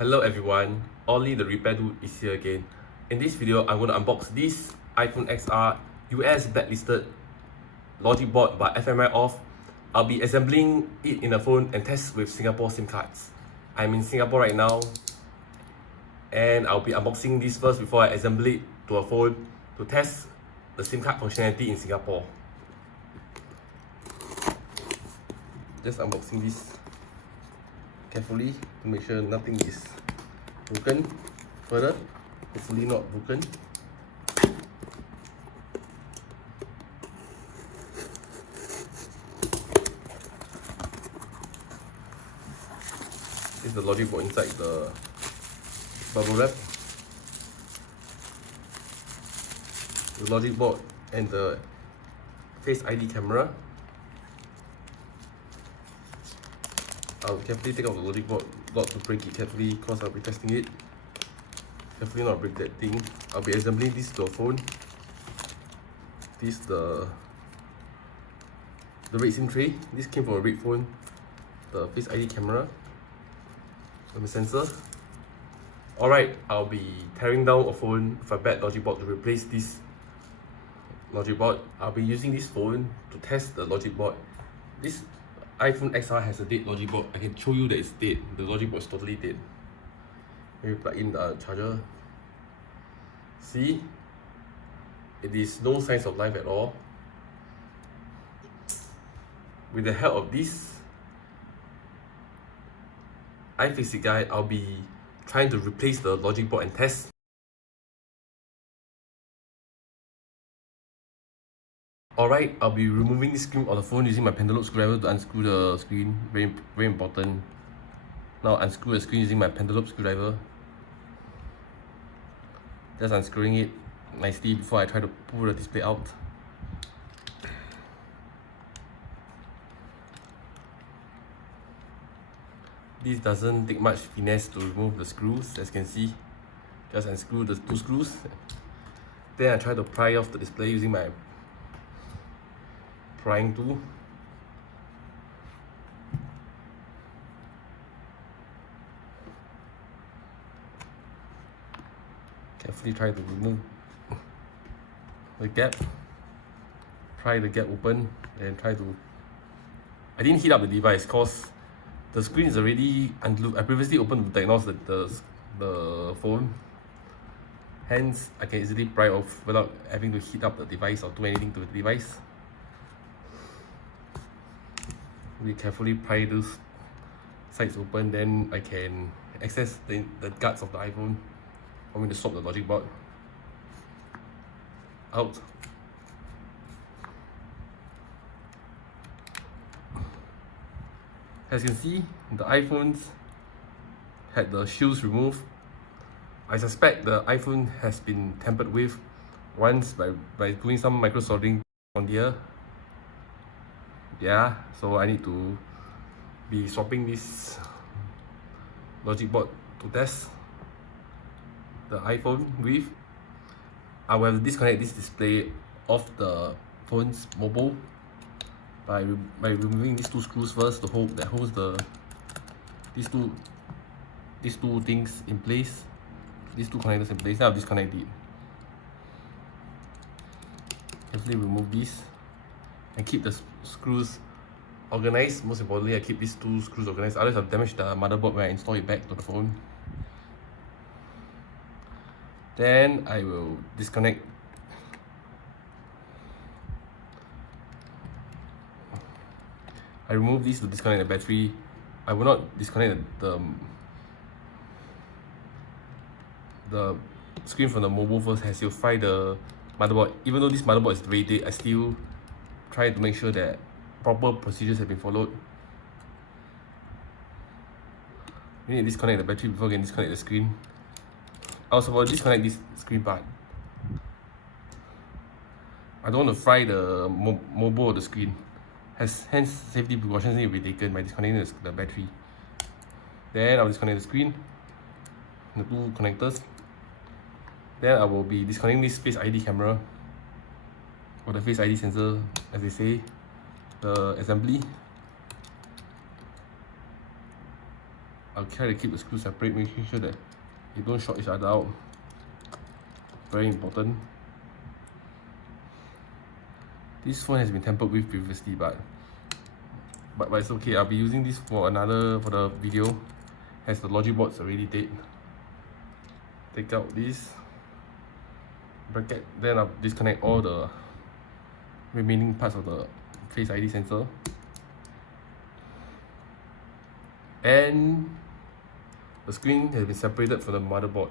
Hello everyone, Ollie the repair dude is here again. In this video, I'm going to unbox this iPhone XR US blacklisted logic board but FMI off. I'll be assembling it in a phone and test with Singapore SIM cards. I'm in Singapore right now and I'll be unboxing this first before I assemble it to a phone to test the SIM card functionality in Singapore. Just unboxing this carefully to make sure nothing is broken further. Hopefully not broken. This is the logic board inside the bubble wrap. The logic board and the Face ID camera. I'll carefully take out the logic board, not to break it carefully because I'll be testing it. Carefully not break that thing. I'll be assembling this to a phone. This the red SIM tray. This came from a red phone. The Face ID camera. The sensor. Alright, I'll be tearing down a phone with a bad logic board to replace this logic board. I'll be using this phone to test the logic board. This iPhone XR has a dead logic board. I can show you that it's dead. The logic board is totally dead. Let me plug in the charger. See? It is no signs of life at all. With the help of this iFixit guide, I'll be trying to replace the logic board and test. Alright, I'll be removing the screen on the phone using my pendulum screwdriver to unscrew the screen. Very important. Now unscrew the screen using my pendulum screwdriver. Just unscrewing it nicely before I try to pull the display out. This doesn't take much finesse to remove the screws, as you can see. Just unscrew the two screws. Then I try to pry off the display using my prying tool. Carefully try to remove the gap. Pry the gap open and try to... I didn't heat up the device because the screen is already unglued. I previously opened to diagnose the phone. Hence, I can easily pry off without having to heat up the device or do anything to the device. We carefully pry those sides open, then I can access the guards of the iPhone. I'm going to swap the logic board out. As you can see, the iPhones had the shields removed. I suspect the iPhone has been tampered with once by doing some micro soldering on here. Yeah, so I need to be swapping this logic board to test the iPhone with. I will disconnect this display off the phone's mobile by removing these two screws first, that holds these two things in place, these two connectors in place. Now I'll disconnect it. Carefully remove this and keep the screws organized. Most importantly, I keep these two screws organized, otherwise I'll damage the motherboard when I install it back to the phone. Then I will disconnect I remove this to disconnect the battery. I will not disconnect the screen from the mobile first, as you'll fry the motherboard. Even though this motherboard is rated, I still try to make sure that proper procedures have been followed. We need to disconnect the battery before we can disconnect the screen. I also will disconnect this screen part. I don't want to fry the mobile or the screen. Hence, safety precautions need to be taken by disconnecting the battery. Then I'll disconnect the screen, the two connectors. Then I will be disconnecting this Face ID camera, or the Face ID sensor, as they say, the assembly. I'll try to keep the screws separate, making sure that they don't short each other out. Very important. This phone has been tampered with previously, but it's okay. I'll be using this for the video, as the logic board's already dead. Take out this bracket, then I'll disconnect all the remaining parts of the Face ID sensor, and the screen has been separated from the motherboard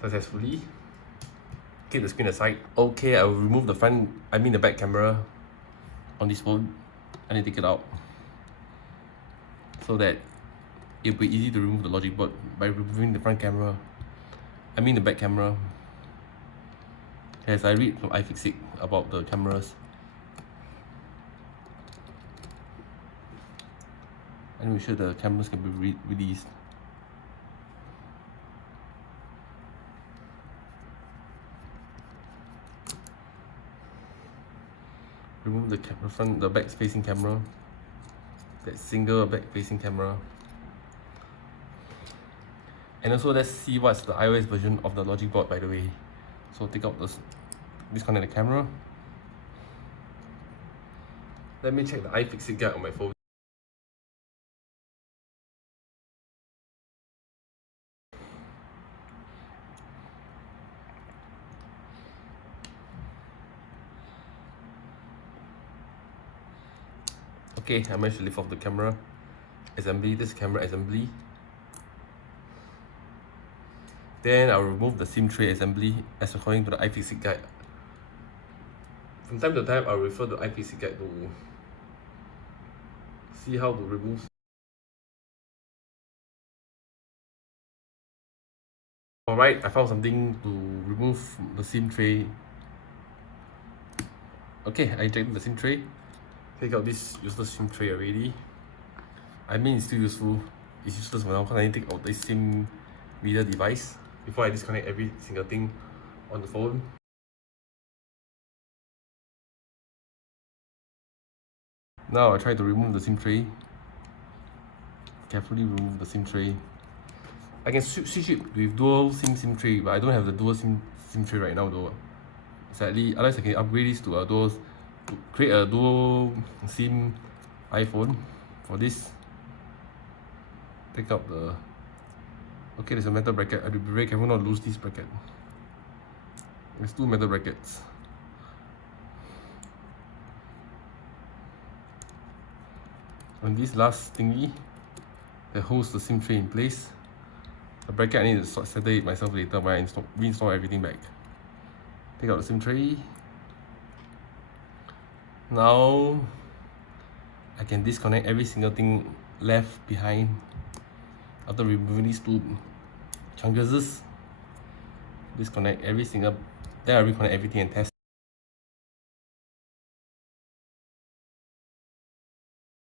successfully. Keep the screen aside. Okay, I will remove the back camera on this phone. I need to take it out so that it'll be easy to remove the logic board by removing the back camera. As I read from iFixit about the cameras. And make sure the cameras can be released. Remove the back facing camera, that single back facing camera. And also let's see what's the iOS version of the logic board, by the way. So take out disconnect the camera. Let me check the iFixit guide on my phone. Okay, I managed to lift off the camera assembly, this camera assembly. Then I'll remove the SIM tray assembly as according to the iFixit guide. From time to time, I'll refer to iFixit guide to see how to remove. Alright, I found something to remove the SIM tray. Okay, I ejected the SIM tray. Take out this useless SIM tray already. I mean, it's still useful. It's useless for now because I need to take out this SIM reader device before I disconnect every single thing on the phone. Now I try to remove the SIM tray. Carefully remove the SIM tray. I can switch it with dual SIM tray, but I don't have the dual SIM tray right now though. Sadly, unless I can upgrade this to create a dual SIM iPhone. For this, take out the. Okay, there's a metal bracket. I have to be very careful not to lose this bracket. There's two metal brackets. And this last thingy that holds the SIM tray in place. The bracket, I need to settle it myself later when I reinstall everything back. Take out the SIM tray. Now I can disconnect every single thing left behind after removing these two chunguses. Disconnect every single, then I reconnect everything and test.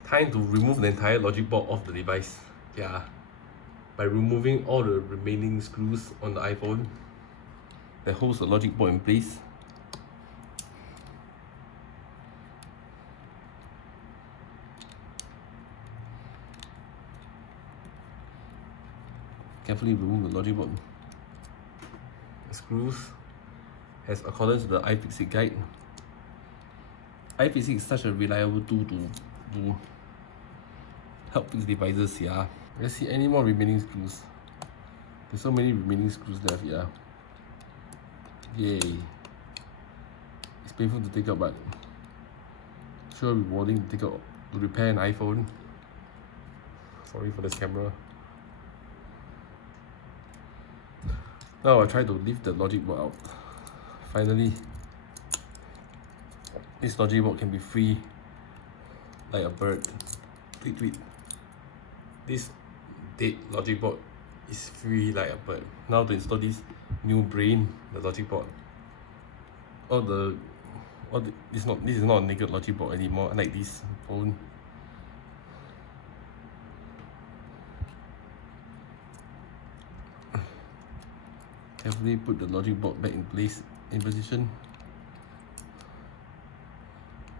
Time to remove the entire logic board off the device. Yeah, by removing all the remaining screws on the iPhone that holds the logic board in place. Carefully remove the logic board. The screws as according to the iFixit guide. iFixit is such a reliable tool to help fix devices. Yeah. Let's see any more remaining screws. There's so many remaining screws left. Yeah. Yay. It's painful to take out, but sure rewarding to take out to repair an iPhone. Sorry for this camera. Now I'll try to lift the logic board out. Finally, this logic board can be free like a bird. Tweet tweet. This dead logic board is free like a bird. Now to install this new brain, the logic board. This is not a naked logic board anymore, unlike this phone. Carefully put the logic board back in place, in position.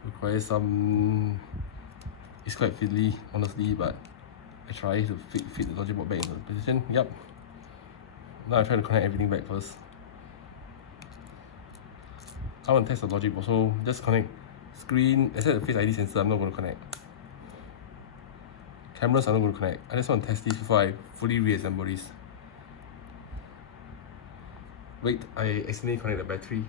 Requires some. It's quite fiddly, honestly, but I try to fit the logic board back into the position. Yep. Now I try to connect everything back first. I want to test the logic board, so just connect screen, except the Face ID sensor, I'm not going to connect. Cameras, I'm not going to connect. I just want to test this before I fully reassemble this. Wait, I accidentally connect the battery.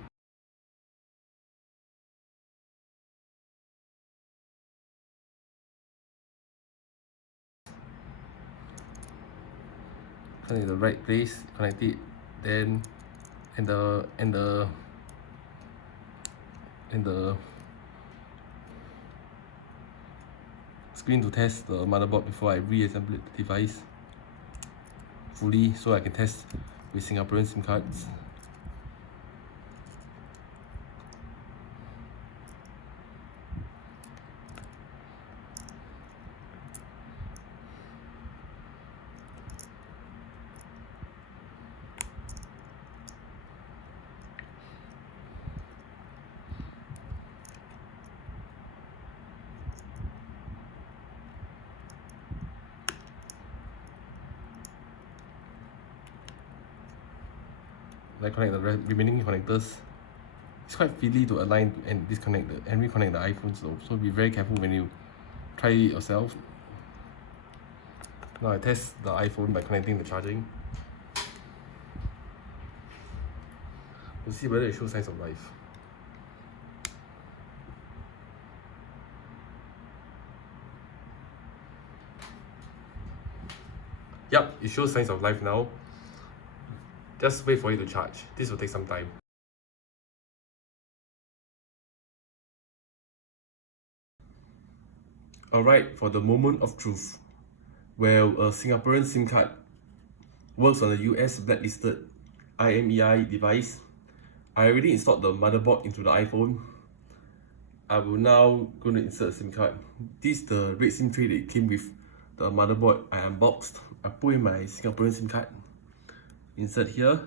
Connect the right place, connect it, then and the screen to test the motherboard before I reassemble the device fully, so I can test with Singaporean SIM cards. I connect the remaining connectors. It's quite fiddly to align and disconnect and reconnect the iPhones though, so be very careful when you try it yourself. Now I test the iPhone by connecting the charging. We'll see whether it shows signs of life. Yep, it shows signs of life now. Just wait for it to charge. This will take some time. Alright, for the moment of truth, where a Singaporean SIM card works on a US blacklisted IMEI device, I already installed the motherboard into the iPhone. I will now going to insert a SIM card. This is the red SIM tray that it came with the motherboard I unboxed. I put in my Singaporean SIM card. Insert here.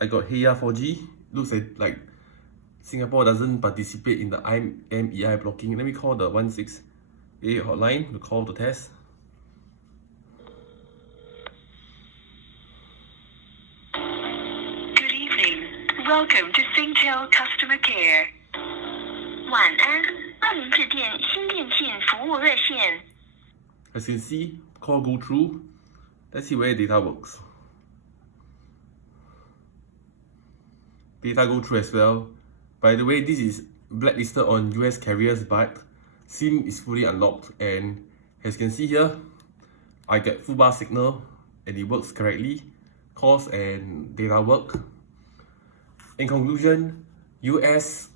I got Heya 4G. Looks like Singapore doesn't participate in the IMEI blocking. Let me call the 168 hotline to call to test. Good evening. Welcome to Singtel Customer Care. 晚安，欢迎致电新电信服务热线。 As you can see, call go through. Let's see where data works. Data go through as well. By the way, this is blacklisted on US carriers, but SIM is fully unlocked, and as you can see here, I get full bar signal and it works correctly. Calls and data work. In conclusion, US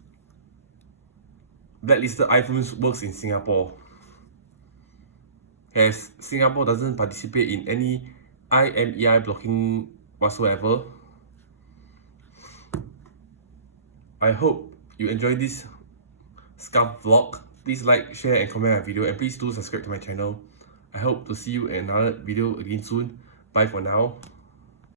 blacklisted iPhones works in Singapore, as Singapore doesn't participate in any IMEI blocking whatsoever. I hope you enjoyed this scuffed vlog. Please like, share and comment my video, and please do subscribe to my channel. I hope to see you in another video again soon. Bye for now.